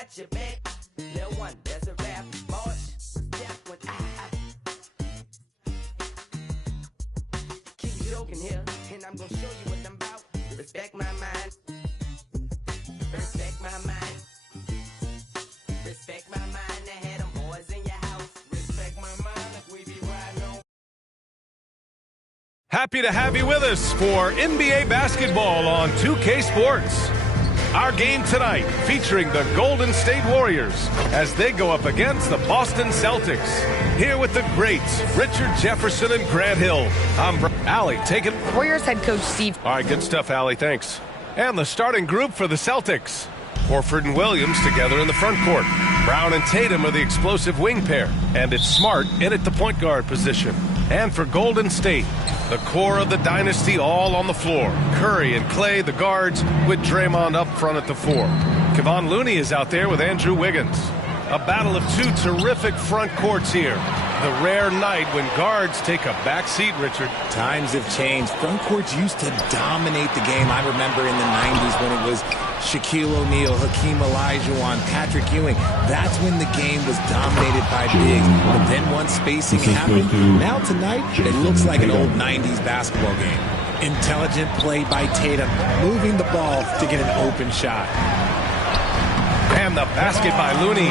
got your back. Little one, there's a rap. March, step when keep joking here, and I'm gonna show you what I'm about. Respect my mind. Respect my mind. Respect my mind. I had them boys in your house. Respect my mind if we be riding on. Happy to have you with us for NBA basketball on 2K Sports. Our game tonight featuring the Golden State Warriors as they go up against the Boston Celtics. Here with the greats, Richard Jefferson and Grant Hill. I'm Allie, take it. Warriors head coach Steve. All right, good stuff, Allie, thanks. And the starting group for the Celtics. Horford and Williams together in the front court. Brown and Tatum are the explosive wing pair. And it's Smart in at the point guard position. And for Golden State, the core of the dynasty all on the floor. Curry and Clay, the guards, with Draymond up front at the 4. Kevon Looney is out there with Andrew Wiggins. A battle of two terrific front courts here. The rare night when guards take a back seat, Richard. Times have changed. Front courts used to dominate the game. I remember in the 90s when it was Shaquille O'Neal, Hakeem Olajuwon, Patrick Ewing. That's when the game was dominated by bigs. But then once spacing happened, now tonight it looks like an old 90s basketball game. Intelligent play by Tatum, moving the ball to get an open shot. And the basket by Looney.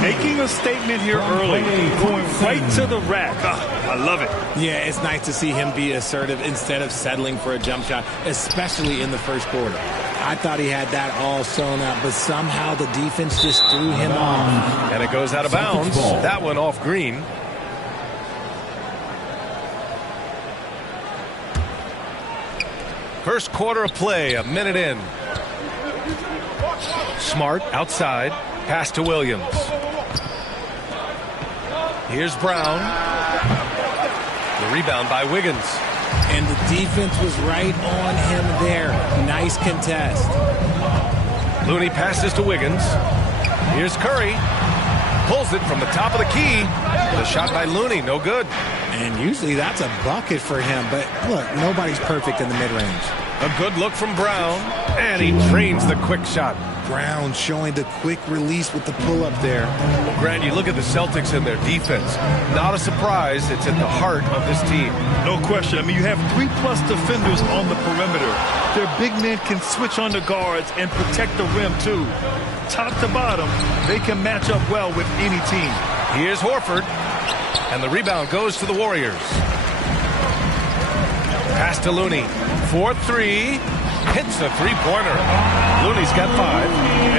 Making a statement here early, going right to the rack. I love it. Yeah, it's nice to see him be assertive instead of settling for a jump shot, especially in the first quarter. I thought he had that all sewn up, but somehow the defense just threw him off. And it goes out of bounds. That one off Green. First quarter of play, a minute in. Smart outside, pass to Williams. Here's Brown. The rebound by Wiggins. And the defense was right on him there. Nice contest. Looney passes to Wiggins. Here's Curry. Pulls it from the top of the key. The shot by Looney, no good. And usually that's a bucket for him. But look, nobody's perfect in the mid-range. A good look from Brown. And he drains the quick shot. Brown showing the quick release with the pull-up there. Well, Grant, you look at the Celtics and their defense. Not a surprise. It's at the heart of this team. No question. I mean, you have 3+ defenders on the perimeter. Their big men can switch on the guards and protect the rim, too. Top to bottom, they can match up well with any team. Here's Horford. And the rebound goes to the Warriors. Pass to Looney. 4-3. Hits the three-pointer. Looney's got 5.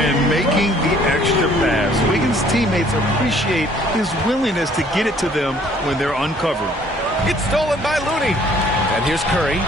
And making the extra pass. Wiggins' teammates appreciate his willingness to get it to them when they're uncovered. It's stolen by Looney. And here's Curry.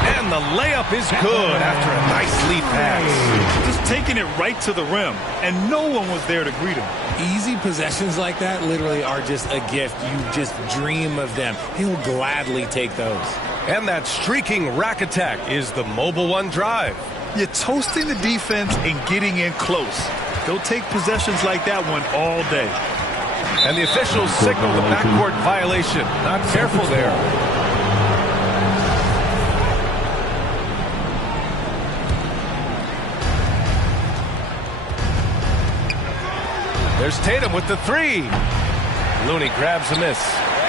And the layup is good after a nice lead pass. Just taking it right to the rim, and no one was there to greet him. Easy possessions like that literally are just a gift. You just dream of them. He'll gladly take those. And that streaking rack attack is the Mobile One drive. You're toasting the defense and getting in close. They'll take possessions like that one all day. And the officials signal the backcourt violation. Not careful there. There's Tatum with the 3. Looney grabs a miss.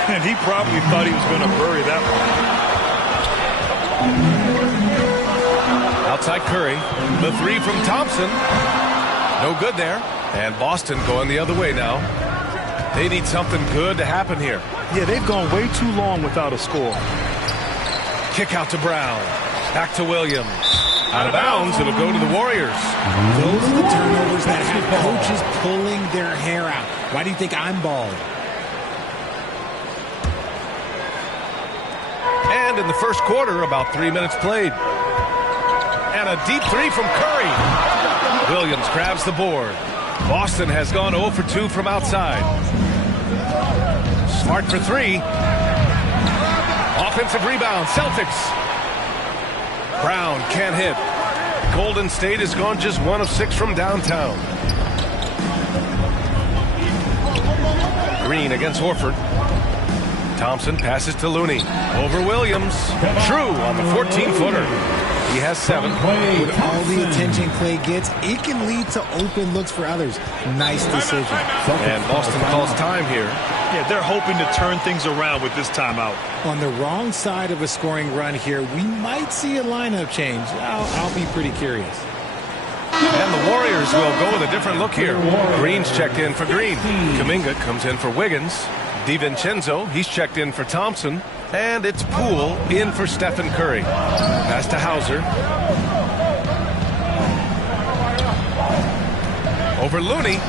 And he probably thought he was going to bury that one. Outside Curry. The 3 from Thompson. No good there. And Boston going the other way now. They need something good to happen here. Yeah, they've gone way too long without a score. Kick out to Brown. Back to Williams. Out of bounds, it'll go to the Warriors. Those are the turnovers that have coaches pulling their hair out. Why do you think I'm bald? And in the first quarter, about 3 minutes played. And a deep 3 from Curry. Williams grabs the board. Boston has gone 0 for 2 from outside. Smart for 3. Offensive rebound, Celtics. Brown can't hit. Golden State has gone just 1 of 6 from downtown. Green against Horford. Thompson passes to Looney. Over Williams. True on the 14-footer. He has 7. With all the attention Clay gets, it can lead to open looks for others. Nice decision. And Boston calls time here. Yeah, they're hoping to turn things around with this timeout. On the wrong side of a scoring run here, we might see a lineup change. I'll be pretty curious. And the Warriors will go with a different look here. Green's checked in for Green. Kuminga comes in for Wiggins. DiVincenzo, he's checked in for Thompson. And it's Poole in for Stephen Curry. Pass to Hauser. Over Looney.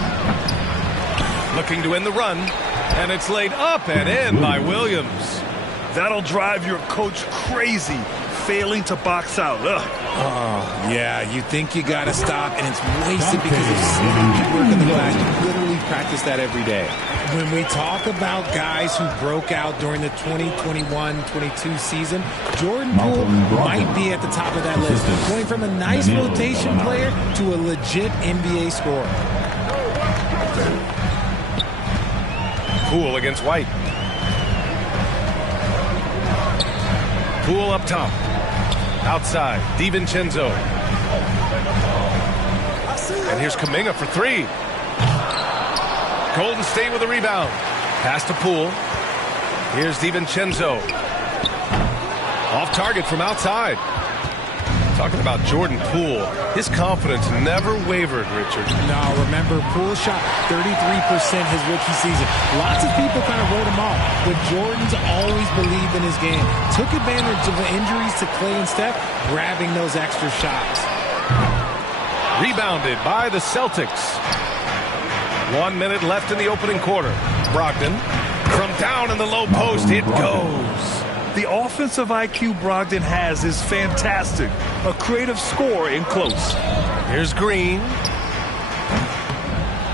Looking to win the run. And it's laid up and in by Williams. That'll drive your coach crazy, failing to box out. Ugh. Oh, yeah, you think you got to stop, and it's wasted because of sloppy work in the glass. You literally practice that every day. When we talk about guys who broke out during the 2021-22 season, Jordan Poole might be at the top of that list, going from a nice rotation player to a legit NBA scorer. Poole against White. Poole up top. Outside, DiVincenzo. And here's Kuminga for 3. Golden State with a rebound. Pass to Poole. Here's DiVincenzo. Off target from outside. Talking about Jordan Poole. His confidence never wavered, Richard. No, remember, Poole shot 33% his rookie season. Lots of people kind of wrote him off, but Jordan's always believed in his game. Took advantage of the injuries to Clay and Steph, grabbing those extra shots. Rebounded by the Celtics. 1 minute left in the opening quarter. Brogdon from down in the low post. It goes. The offensive IQ Brogdon has is fantastic. A creative scorer in close. Here's Green.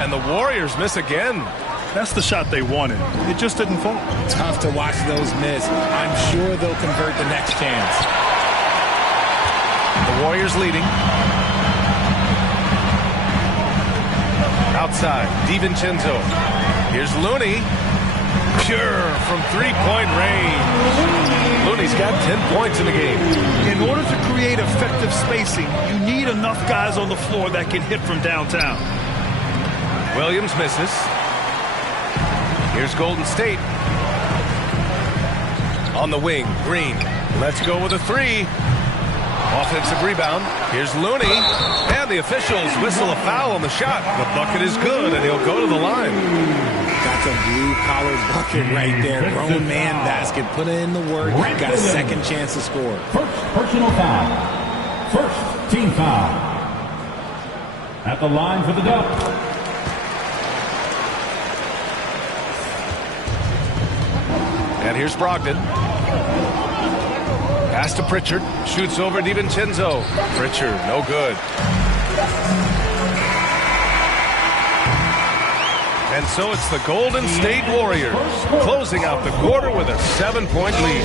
And the Warriors miss again. That's the shot they wanted. It just didn't fall. Tough to watch those miss. I'm sure they'll convert the next chance. The Warriors leading. Outside, DiVincenzo. Here's Looney. Pure from three-point range. Looney's got 10 points in the game. In order to create effective spacing, you need enough guys on the floor that can hit from downtown. Williams misses. Here's Golden State. On the wing, Green. Let's go with a 3. Offensive rebound. Here's Looney. And the officials whistle a foul on the shot. The bucket is good, and he'll go to the line. That's a blue-collar bucket right there. Grown man basket. Put in the work. Got a second chance to score. First personal foul. First team foul. At the line for the dunk. And here's Brogdon. Pass to Pritchard. Shoots over DiVincenzo. Pritchard, no good. And so it's the Golden State Warriors closing out the quarter with a 7-point lead.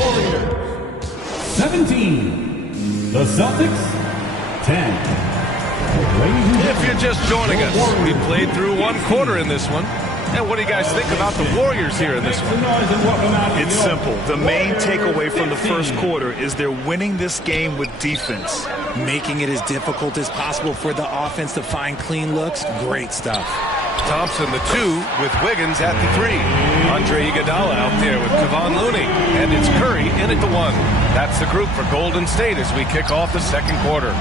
17. The Celtics, 10. If you're just joining us, we played through one quarter in this one. And what do you guys think about the Warriors here in this one? It's simple. The main takeaway from the first quarter is they're winning this game with defense. Making it as difficult as possible for the offense to find clean looks. Great stuff. Thompson, the 2, with Wiggins at the 3. Andre Iguodala out there with Kevon Looney. And it's Curry in at the 1. That's the group for Golden State as we kick off the second quarter.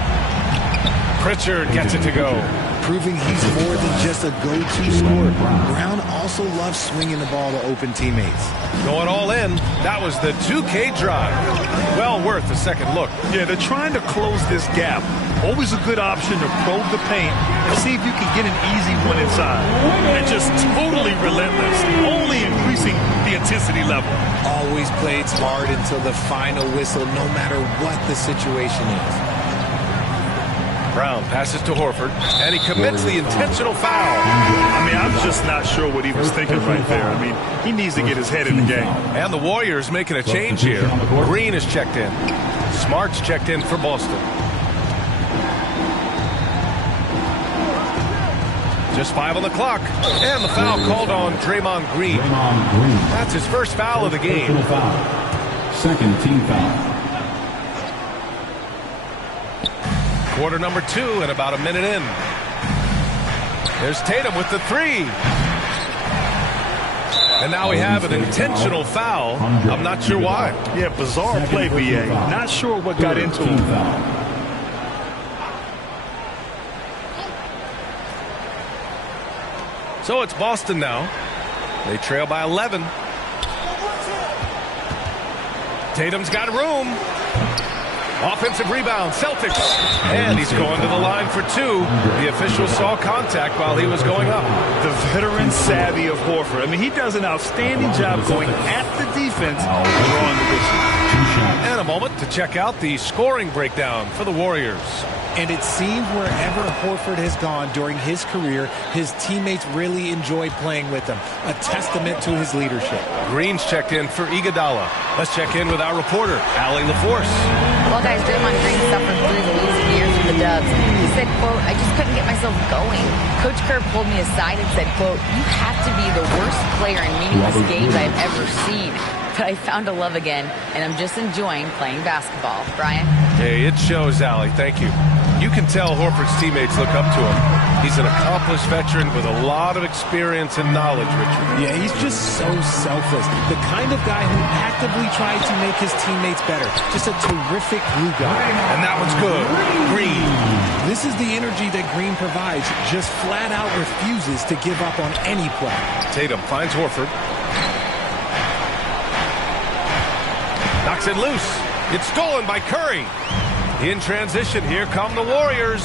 Pritchard gets it to go. Proving he's more than just a go-to scorer. Brown also loves swinging the ball to open teammates. Going all in. That was the 2K drive. Well worth a second look. Yeah, they're trying to close this gap. Always a good option to probe the paint and see if you can get an easy one inside. And just totally relentless, only increasing the intensity level. Always plays hard until the final whistle, no matter what the situation is. Brown passes to Horford, and he commits the intentional foul. I mean, I'm just not sure what he was thinking right there. I mean, he needs to get his head in the game. And the Warriors making a change here. Green is checked in. Smart's checked in for Boston. Just 5 on the clock. And the foul called on Draymond Green. That's his first foul of the game. Second team foul. quarter number 2 and about a minute in. There's Tatum with the 3. And now we have an intentional foul. I'm not sure why. Yeah, bizarre play, B.A. Not sure what got into him. So it's Boston now. They trail by 11. Tatum's got room. Offensive rebound, Celtics. And he's going to the line for 2. The official saw contact while he was going up. The veteran savvy of Horford. I mean, he does an outstanding job going at the defense and drawing the whistle. And a moment to check out the scoring breakdown for the Warriors. And it seems wherever Horford has gone during his career, his teammates really enjoy playing with him. A testament to his leadership. Green's checked in for Iguodala. Let's check in with our reporter, Allie LaForce. Well, guys, Draymond Green suffered through the losing years with the Dubs. He said, quote, "I just couldn't get myself going." Coach Kerr pulled me aside and said, quote, "You have to be the worst player in meaningless games I've ever seen. But I found a love again, and I'm just enjoying playing basketball." Brian? Hey, it shows, Allie. Thank you. You can tell Horford's teammates look up to him. He's an accomplished veteran with a lot of experience and knowledge, Richard. Yeah, he's just so selfless. The kind of guy who actively tries to make his teammates better. Just a terrific glue guy. And that one's good. Green. This is the energy that Green provides. Just flat out refuses to give up on any play. Tatum finds Horford. Knocks it loose. It's stolen by Curry. In transition, here come the Warriors.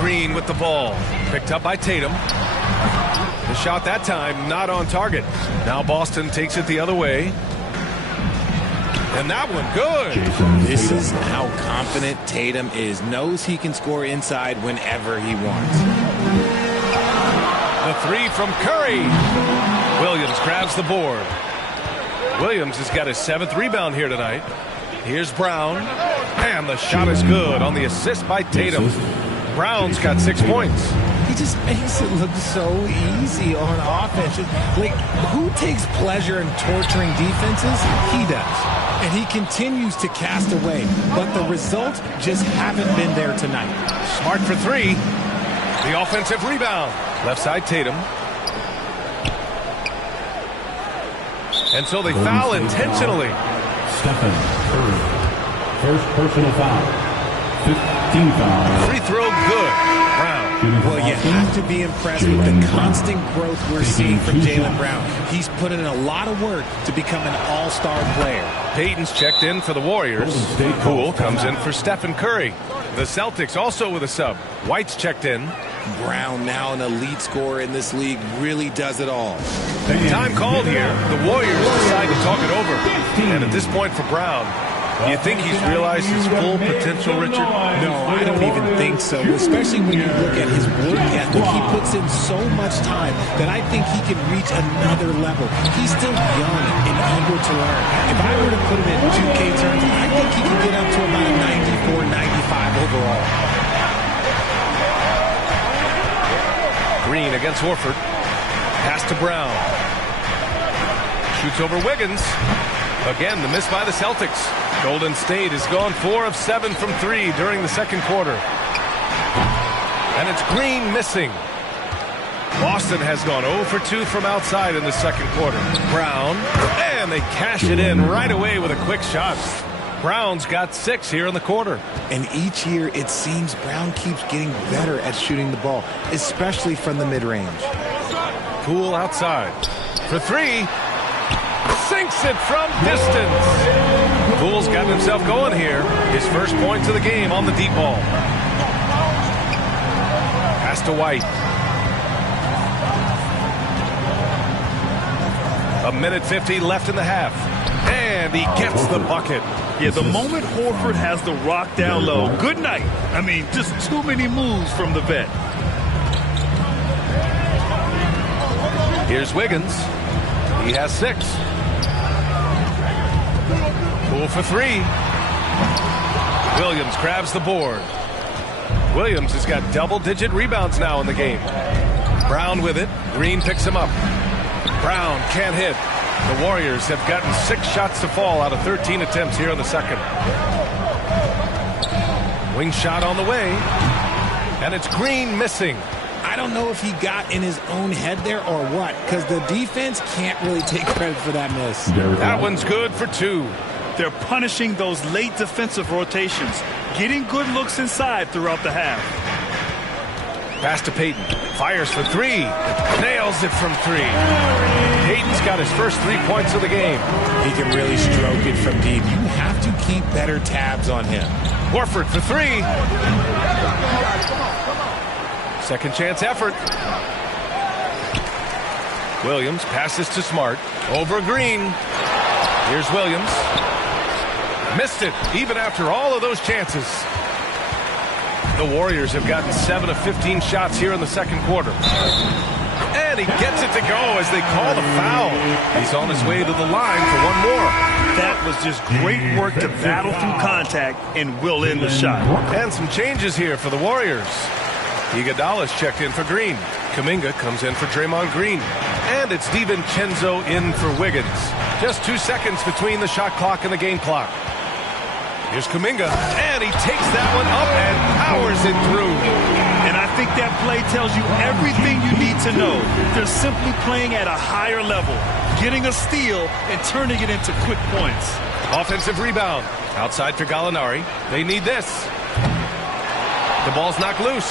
Green with the ball. Picked up by Tatum. The shot that time not on target. Now Boston takes it the other way. And that one good. This is how confident Tatum is. Knows he can score inside whenever he wants. The 3 from Curry. Williams grabs the board. Williams has got his 7th rebound here tonight. Here's Brown. And the shot is good on the assist by Tatum. Brown's got 6 points. He just makes it look so easy on offense. Like, who takes pleasure in torturing defenses? He does. And he continues to cast away. But the results just haven't been there tonight. Smart for 3. The offensive rebound. Left side Tatum. And so they foul intentionally. Stephen Curry. First personal foul. 15 foul. Free throw good. Brown. Well, you have to be impressed with the constant growth we're seeing from Jaylen Brown. He's put in a lot of work to become an all-star player. Payton's checked in for the Warriors. Poole comes in for Stephen Curry. The Celtics also with a sub. White's checked in. Brown, now an elite scorer in this league, really does it all. Time called here. The Warriors decide to talk it over. And at this point for Brown, do you think he's realized his full potential, Richard? No, I don't even think so, especially when you look at his work ethic. He puts in so much time that I think he can reach another level. He's still young and eager to learn. If I were to put him in 2K terms, I think he could get up to about a 94, 95 overall. Green against Horford. Pass to Brown. Shoots over Wiggins. Again, the miss by the Celtics. Golden State has gone 4 of 7 from 3 during the second quarter. And it's Green missing. Boston has gone 0 for 2 from outside in the second quarter. Brown, and they cash it in right away with a quick shot. Brown's got 6 here in the quarter. And each year, it seems Brown keeps getting better at shooting the ball, especially from the mid-range. Poole outside. For 3. Sinks it from distance. Poole's gotten himself going here. His first points of the game on the deep ball. Pass to White. A minute 50 left in the half. And he gets the bucket. Yeah, the moment Horford has the rock down low, good night. I mean, just too many moves from the vet. Here's Wiggins. He has 6. Poole for 3. Williams grabs the board. Williams has got double-digit rebounds now in the game. Brown with it. Green picks him up. Brown can't hit. The Warriors have gotten 6 shots to fall out of 13 attempts here in the second. Wing shot on the way. And it's Green missing. I don't know if he got in his own head there or what, because the defense can't really take credit for that miss. That one's good for 2. They're punishing those late defensive rotations, getting good looks inside throughout the half. Pass to Peyton. Fires for 3. Nails it from 3. Peyton's got his first 3 points of the game. He can really stroke it from deep. You have to keep better tabs on him. Horford for 3. Second chance effort. Williams passes to Smart. Over Green. Here's Williams. Missed it, even after all of those chances. The Warriors have gotten 7 of 15 shots here in the second quarter. And he gets it to go as they call the foul. He's on his way to the line for one more. That was just great work to battle through contact and will in the shot. And some changes here for the Warriors. Iguodala's checked in for Green. Kuminga comes in for Draymond Green. And it's DiVincenzo in for Wiggins. Just 2 seconds between the shot clock and the game clock. Here's Kuminga, and he takes that one up and powers it through. And I think that play tells you everything you need to know. They're simply playing at a higher level, getting a steal and turning it into quick points. Offensive rebound. Outside for Gallinari. They need this. The ball's knocked loose.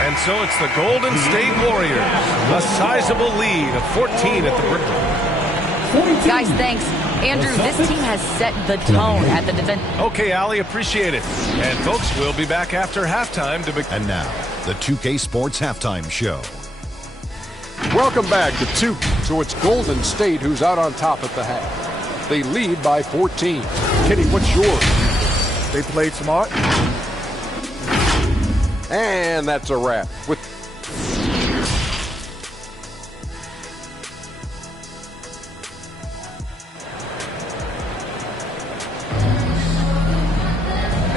And so it's the Golden State Warriors. A sizable lead of 14 at the break. Guys, thanks. Andrew, this team has set the tone at the defense. Okay, Allie, appreciate it. And folks, we'll be back after halftime to begin. And now, the 2K Sports Halftime Show. Welcome back to 2K. So it's Golden State who's out on top at the half. They lead by 14. Kenny, what's yours? They played smart. And that's a wrap. With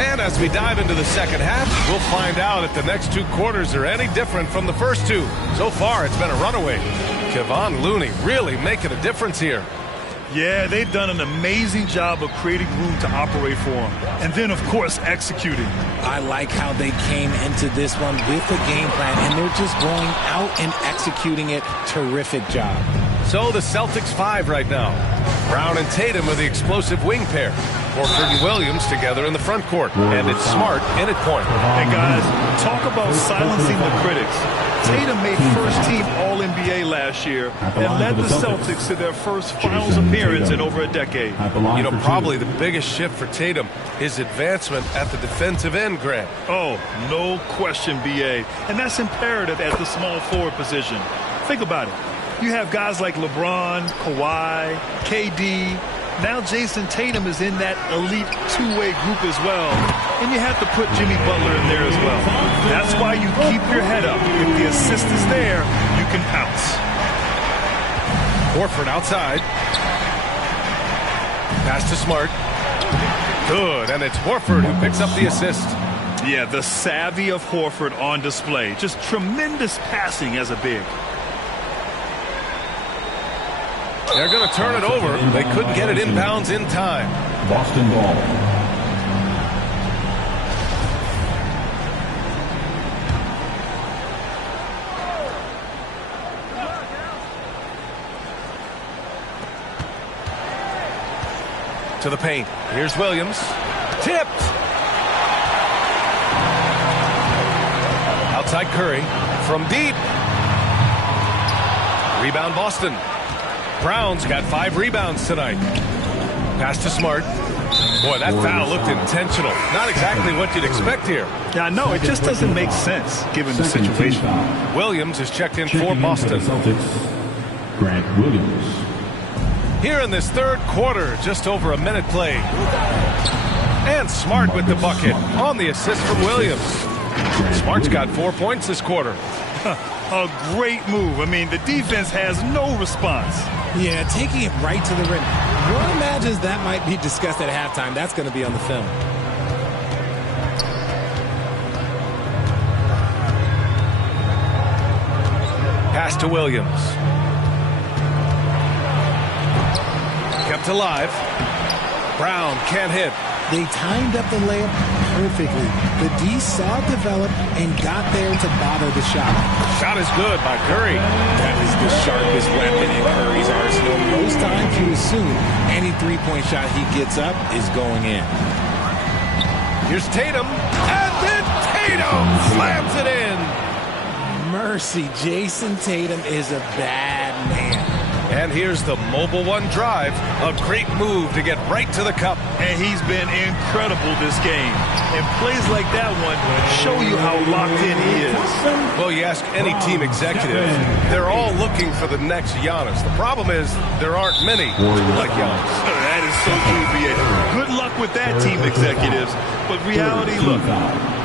And as we dive into the second half, we'll find out if the next 2 quarters are any different from the first 2. So far, it's been a runaway. Kevon Looney really making a difference here. Yeah, they've done an amazing job of creating room to operate for him. And then, of course, executing. I like how they came into this one with a game plan, and they're just going out and executing it. Terrific job. So the Celtics 5 right now. Brown and Tatum are the explosive wing pair. Horford and Williams together in the front court. And it's Smart in at point. Hey, guys, talk about silencing the critics. Tatum made first-team All-NBA last year and led the Celtics to their first finals appearance in over a decade. You know, probably the biggest shift for Tatum, his advancement at the defensive end, Grant. Oh, no question, B.A. And that's imperative at the small forward position. Think about it. You have guys like LeBron, Kawhi, KD. Now Jason Tatum is in that elite two-way group as well. And you have to put Jimmy Butler in there as well. That's why you keep your head up. If the assist is there, you can pounce. Horford outside. Pass to Smart. Good, and it's Horford who picks up the assist. Yeah, the savvy of Horford on display. Just tremendous passing as a big. They're going to turn it over. They couldn't get it inbounds in time. Boston ball. To the paint. Here's Williams. Tipped. Outside Curry. From deep. Rebound Boston. Brown's got 5 rebounds tonight. Pass to Smart. Boy, that foul looked intentional. Not exactly what you'd expect here. Yeah, I know. It just doesn't make sense given the situation. Williams is checked in for Boston. Grant Williams. Here in this third quarter, just over a minute played. And Smart with the bucket on the assist from Williams. Smart's got 4 points this quarter. A great move. I mean, the defense has no response. Yeah, taking it right to the rim. One imagines that might be discussed at halftime. That's going to be on the film. Pass to Williams. Kept alive. Brown can't hit. They timed up the layup perfectly. The D saw it develop and got there to bother the shot. Shot is good by Curry. That is the sharpest weapon in Curry's arsenal. Most times you assume any three-point shot he gets up is going in. Here's Tatum, and then Tatum slams it in. Mercy, Jason Tatum is a bad man. And here's the Mobile One drive. A great move to get right to the cup. And he's been incredible this game. And plays like that one show you how locked in he is. Well, you ask any team executive, they're all looking for the next Giannis. The problem is there aren't many like Giannis. That is so true, BA. Good luck with that, team executives. But reality, look,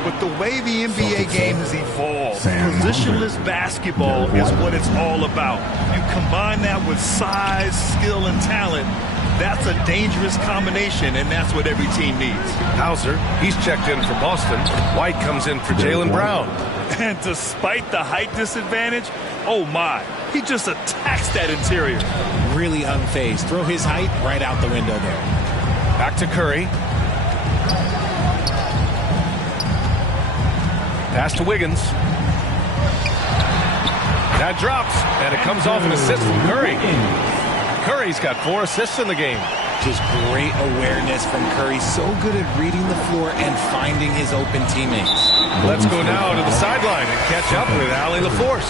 with the way the NBA game has evolved, positionless basketball is what it's all about. You combine that with size, skill, and talent, that's a dangerous combination, and that's what every team needs. Hauser, he's checked in for Boston. White comes in for Jaylen Brown. And despite the height disadvantage, oh my, he just attacks that interior. Really unfazed. Throw his height right out the window there. Back to Curry. Pass to Wiggins. That drops, and it comes off an assist from Curry. Curry's got 4 assists in the game. Just great awareness from Curry. So good at reading the floor and finding his open teammates. Let's go now to the sideline and catch up with Allie LaForce.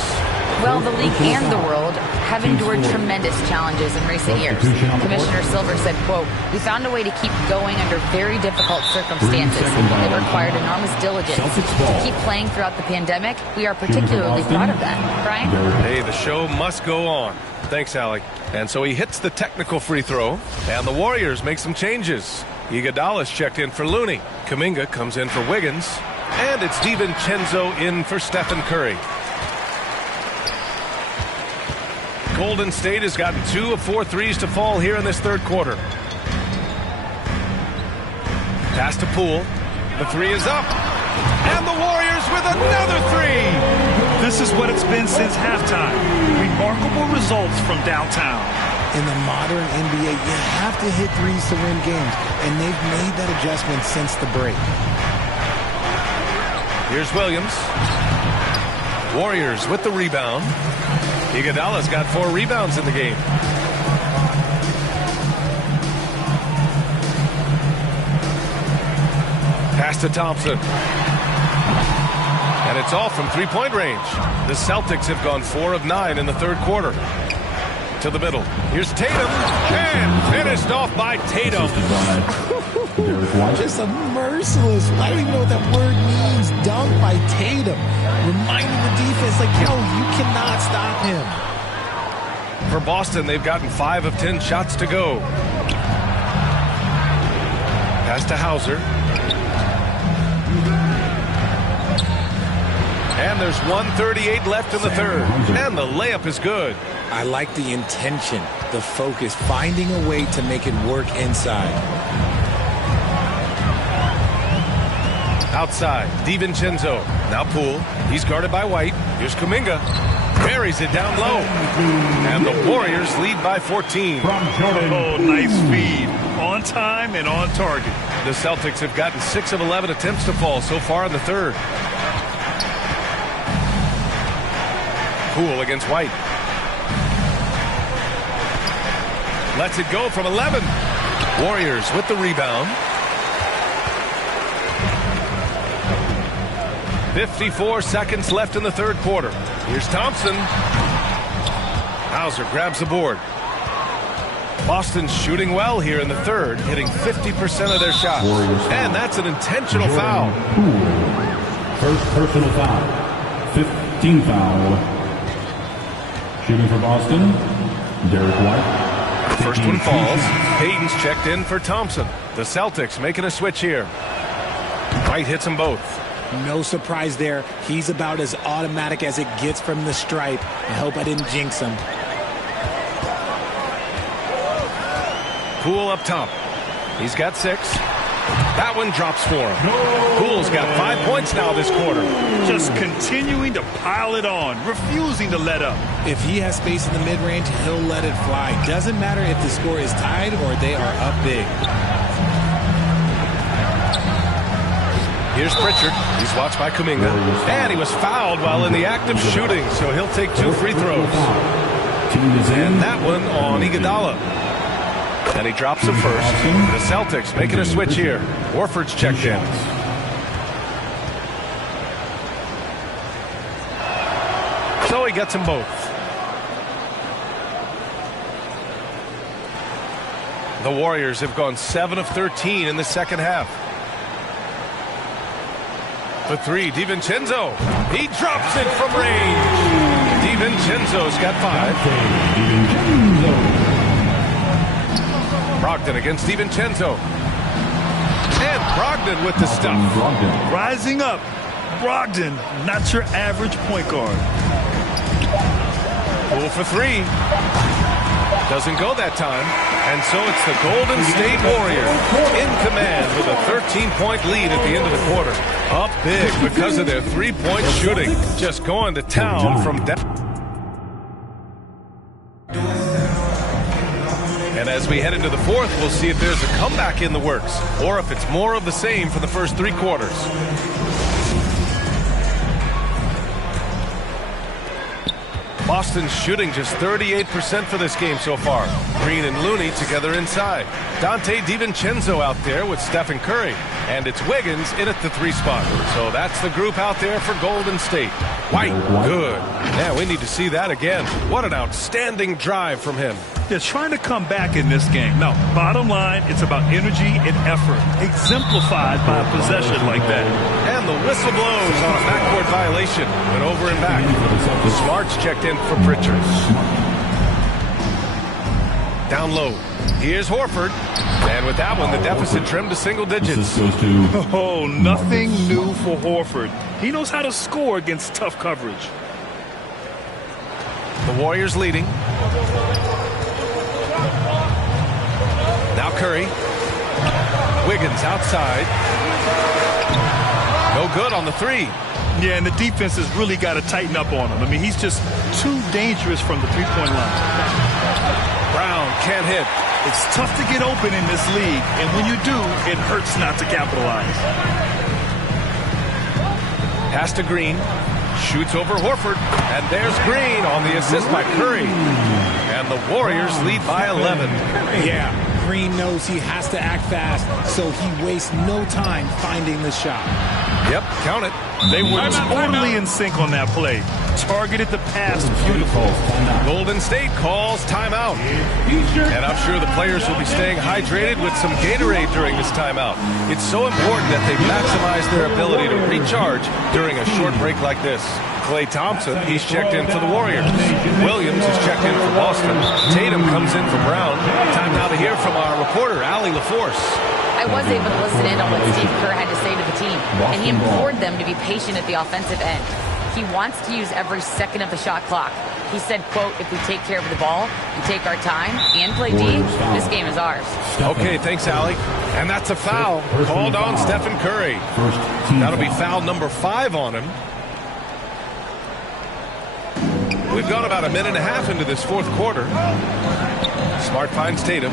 Well, the league and the world have endured tremendous challenges in recent years. Commissioner Silver said, quote, "We found a way to keep going under very difficult circumstances. It required enormous diligence. To keep playing throughout the pandemic, we are particularly proud of that." Brian? Hey, the show must go on. Thanks, Allie. And so he hits the technical free throw, and the Warriors make some changes. Iguodala's checked in for Looney. Kuminga comes in for Wiggins, and it's DiVincenzo in for Stephen Curry. Golden State has gotten 2 of 4 threes to fall here in this third quarter. Pass to Poole. The 3 is up. And the Warriors with another 3. This is what it's been since halftime. Remarkable results from downtown. In the modern NBA, you have to hit threes to win games, and they've made that adjustment since the break. Here's Williams. Warriors with the rebound. Iguodala's got 4 rebounds in the game. Pass to Thompson. And it's off from three-point range. The Celtics have gone 4 of 9 in the third quarter. To the middle. Here's Tatum. And finished off by Tatum. Just a merciless, I don't even know what that word means, dunk by Tatum. Reminding the defense, like, yo, you cannot stop him. For Boston, they've gotten 5 of 10 shots to go. Pass to Hauser. And there's 1:38 left in the third. And the layup is good. I like the intention, the focus, finding a way to make it work inside. Outside, DiVincenzo. Now Poole. He's guarded by White. Here's Kuminga. Buries it down low. And the Warriors lead by 14. Oh, nice feed. On time and on target. The Celtics have gotten 6 of 11 attempts to fall so far in the third. Poole against White. Lets it go from 11. Warriors with the rebound. 54 seconds left in the third quarter. Here's Thompson. Hauser grabs the board. Boston's shooting well here in the third, hitting 50% of their shots. And that's an intentional foul. First personal foul. 15 foul. Shooting for Boston, Derek White. First one falls. Payton's checked in for Thompson. The Celtics making a switch here. White hits them both. No surprise there. He's about as automatic as it gets from the stripe. I hope I didn't jinx him. Poole up top. He's got 6. That one drops for him. Poole's got 5 points now this quarter. Just continuing to pile it on, refusing to let up. If he has space in the mid-range, he'll let it fly. Doesn't matter if the score is tied or they are up big. Here's Pritchard. He's watched by Kuminga. And he was fouled while in the act of shooting, so he'll take 2 free throws. And that one on Iguodala. And he drops the first. The Celtics making a switch here. Horford's checked in. So he gets them both. The Warriors have gone 7 of 13 in the second half. For 3, DiVincenzo. He drops it from range. DiVincenzo's got 5. Brogdon against DiVincenzo. And Brogdon with the stuff. Rising up. Brogdon, not your average point guard. Pull for 3. Doesn't go that time. And so it's the Golden State Warriors in command with a 13-point lead at the end of the quarter. Up big because of their 3-point shooting. Just going to town from down. And as we head into the fourth, we'll see if there's a comeback in the works or if it's more of the same for the first 3 quarters. Boston's shooting just 38% for this game so far. Green and Looney together inside. Dante DiVincenzo out there with Stephen Curry. And it's Wiggins in at the 3 spot. So that's the group out there for Golden State. White, good. Yeah, we need to see that again. What an outstanding drive from him. They're trying to come back in this game. No, bottom line, it's about energy and effort, exemplified by a possession like that. And the whistle blows on a backcourt violation. Went over and back. Smart's checked in for Pritchard. Down low. Here's Horford. And with that one, the deficit trimmed to single digits. Oh, nothing new for Horford. He knows how to score against tough coverage. The Warriors leading. Now Curry. Wiggins outside. No good on the 3. Yeah, and the defense has really got to tighten up on him. I mean, he's just too dangerous from the 3-point line. Brown can't hit. It's tough to get open in this league, and when you do, it hurts not to capitalize. Pass to Green. Shoots over Horford. And there's Green on the assist by Curry. And the Warriors lead by 11. Yeah, Green knows he has to act fast, so he wastes no time finding the shot. Yep, count it. They were totally in sync on that play. Targeted the pass beautiful. Golden State calls timeout. And I'm sure the players will be staying hydrated with some Gatorade during this timeout. It's so important that they maximize their ability to recharge during a short break like this. Klay Thompson, he's checked in for the Warriors. Williams is checked in for Boston. Tatum comes in for Brown. Time now to hear from our reporter, Allie LaForce. I was able to listen in on what Steve Kerr had to say to the team, and he implored them to be patient at the offensive end. He wants to use every second of the shot clock. He said, quote, if we take care of the ball, we take our time, and play D, this game is ours. Okay, thanks, Allie. And that's a foul called on Stephen Curry. That'll be foul number 5 on him. We've gone about a minute and a half into this fourth quarter. Smart finds Tatum.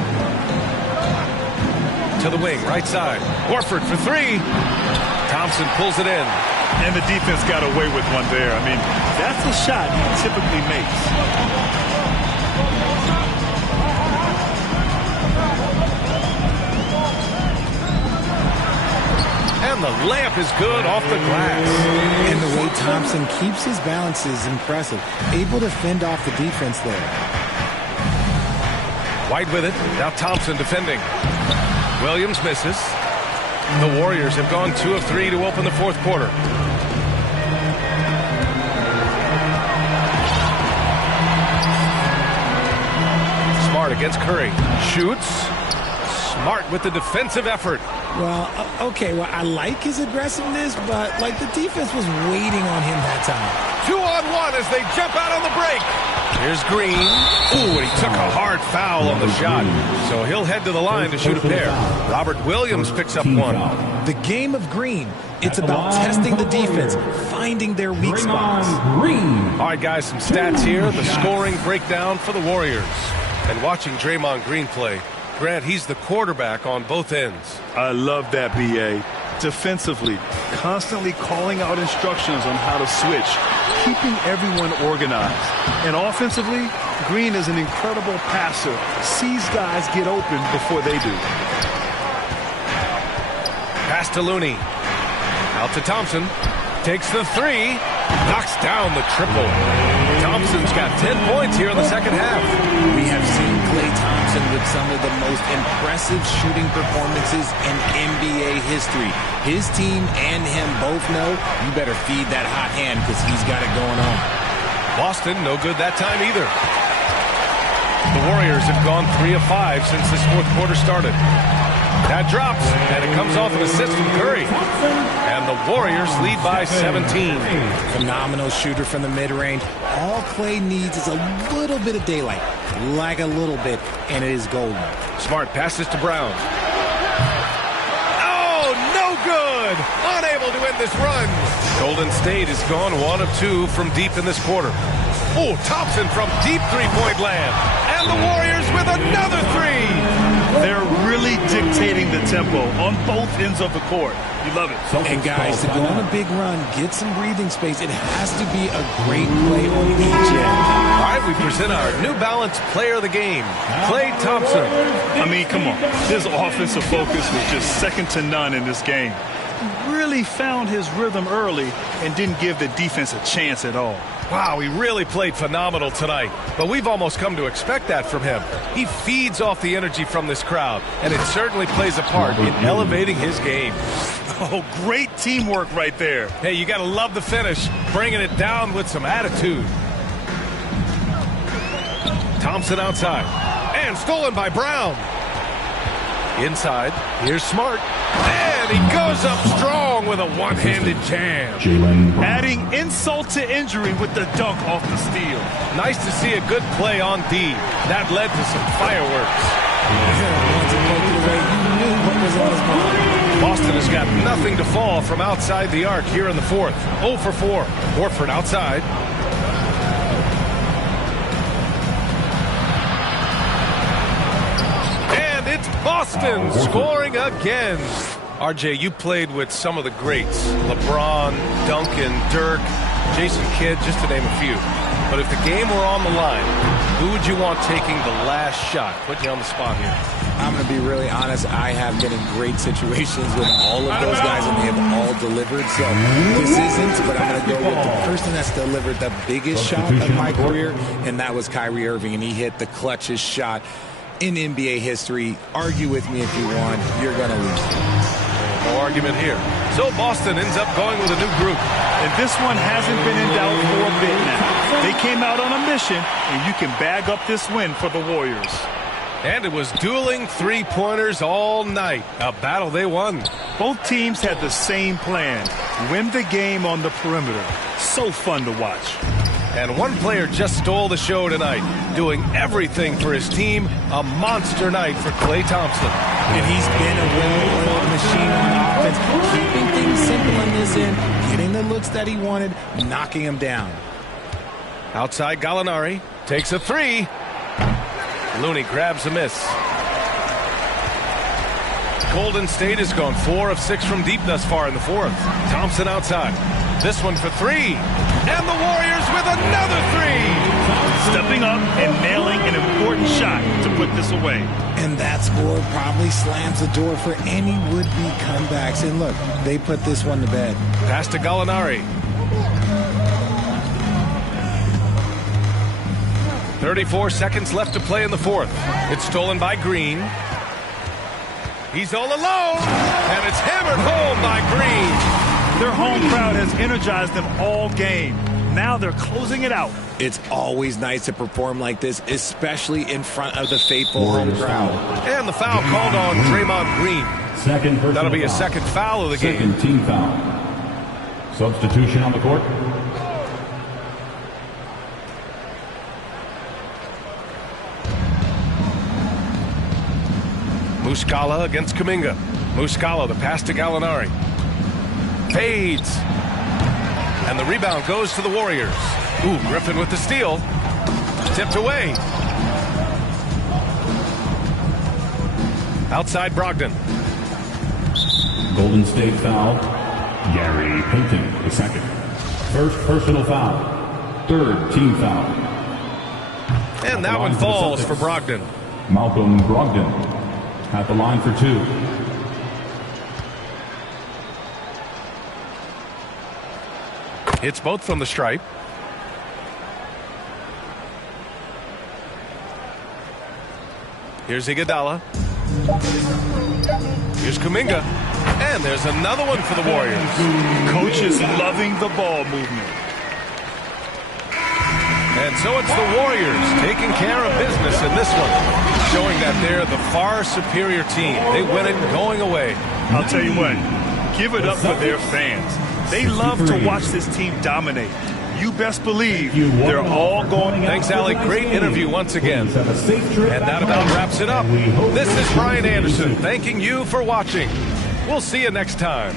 To the wing, right side. Horford for 3. Thompson pulls it in. And the defense got away with one there. I mean, that's a shot he typically makes. And the layup is good off the glass. And the way Thompson keeps his balance is impressive. Able to fend off the defense there. White with it. Now Thompson defending. Williams misses. The Warriors have gone 2 of 3 to open the fourth quarter. Smart against Curry. Shoots. Smart with the defensive effort. Well, okay, well, I like his aggressiveness, but, like, the defense was waiting on him that time. 2-on-1 as they jump out on the break. Here's Green. Ooh, and he took a hard foul on the shot. So he'll head to the line to shoot a pair. Robert Williams picks up 1. The game of Green. It's about testing the defense, finding their weak spots. All right, guys, some stats here. The scoring breakdown for the Warriors. And watching Draymond Green play, Grant, he's the quarterback on both ends. I love that, B.A. defensively, constantly calling out instructions on how to switch, keeping everyone organized. And offensively, Green is an incredible passer, sees guys get open before they do. Pass to Looney. Out to Thompson. Takes the three. Knocks down the triple. Thompson's got 10 points here in the second half. We have seen Klay Thompson with some of the most impressive shooting performances in NBA history. His team and him both know you better feed that hot hand because he's got it going on. Boston, no good that time either. The Warriors have gone 3 of 5 since this fourth quarter started. That drops, and it comes off an assist from Curry. And the Warriors lead by 17. Phenomenal shooter from the mid-range. All Klay needs is a little bit of daylight, like a little bit, and it is golden. Smart passes to Brown. Oh, no good! Unable to end this run. Golden State has gone 1 of 2 from deep in this quarter. Oh, Thompson from deep three-point land. And the Warriors with another three. They're really dictating the tempo on both ends of the court. You love it. And guys, to go on a big run, get some breathing space, it has to be a great play on each end. All right, we present our New Balance player of the game, Klay Thompson. I mean, come on. His offensive focus was just second to none in this game. He really found his rhythm early and didn't give the defense a chance at all. Wow, he really played phenomenal tonight, but we've almost come to expect that from him. He feeds off the energy from this crowd, and it certainly plays a part in elevating his game. Oh, great teamwork right there. Hey, you got to love the finish, bringing it down with some attitude. Thompson outside, and stolen by Brown. Inside, here's Smart, and he goes up strong with a one-handed jam. Adding insult to injury with the dunk off the steal. Nice to see a good play on D. That led to some fireworks. Boston has got nothing to fall from outside the arc here in the fourth. 0 for 4. Horford outside. And it's Boston scoring again. RJ, you played with some of the greats. LeBron, Duncan, Dirk, Jason Kidd, just to name a few. But if the game were on the line, who would you want taking the last shot? Put you on the spot here. I'm going to be really honest. I have been in great situations with all of those guys, and they have all delivered. So this isn't, but I'm going to go with the person that's delivered the biggest shot of my career, and that was Kyrie Irving, and he hit the clutchest shot in NBA history. Argue with me if you want. You're going to lose. No argument here. So Boston ends up going with a new group. And this one hasn't been in doubt for a bit now. They came out on a mission, and you can bag up this win for the Warriors. And it was dueling three-pointers all night. A battle they won. Both teams had the same plan. Win the game on the perimeter. So fun to watch. And one player just stole the show tonight, doing everything for his team. A monster night for Klay Thompson. And he's been a well-oiled machine on offense, keeping things simple in this end, getting the looks that he wanted, knocking him down. Outside Gallinari takes a three. Looney grabs a miss. Golden State has gone 4 of 6 from deep thus far in the fourth. Thompson outside. This one for three. And the Warriors with another three. Stepping up and nailing an important shot to put this away. And that score probably slams the door for any would-be comebacks. And look, they put this one to bed. Pass to Gallinari. 34 seconds left to play in the fourth. It's stolen by Green. He's all alone, and it's hammered home by Green. Their home crowd has energized them all game. Now they're closing it out. It's always nice to perform like this, especially in front of the faithful home crowd. And the foul called on Draymond Green. That'll be a second foul of the game. Second team foul. Substitution on the court. Muscala against Kuminga. Muscala, the pass to Gallinari. Fades. And the rebound goes to the Warriors. Ooh, Griffin with the steal. Tipped away. Outside Brogdon. Golden State foul. Gary Payton, the second. First personal foul. Third team foul. And that one falls for Brogdon. Malcolm Brogdon at the line for 2. Hits both from the stripe. Here's Iguodala. Here's Kuminga. And there's another one for the Warriors. Coach is loving the ball movement. And so it's the Warriors taking care of business in this one, showing that they're the far superior team. They win it going away. I'll tell you what, give it up for their fans. They love to watch this team dominate. You best believe they're all going. Thanks, Allie. Great interview once again. And that about wraps it up. This is Brian Anderson thanking you for watching. We'll see you next time.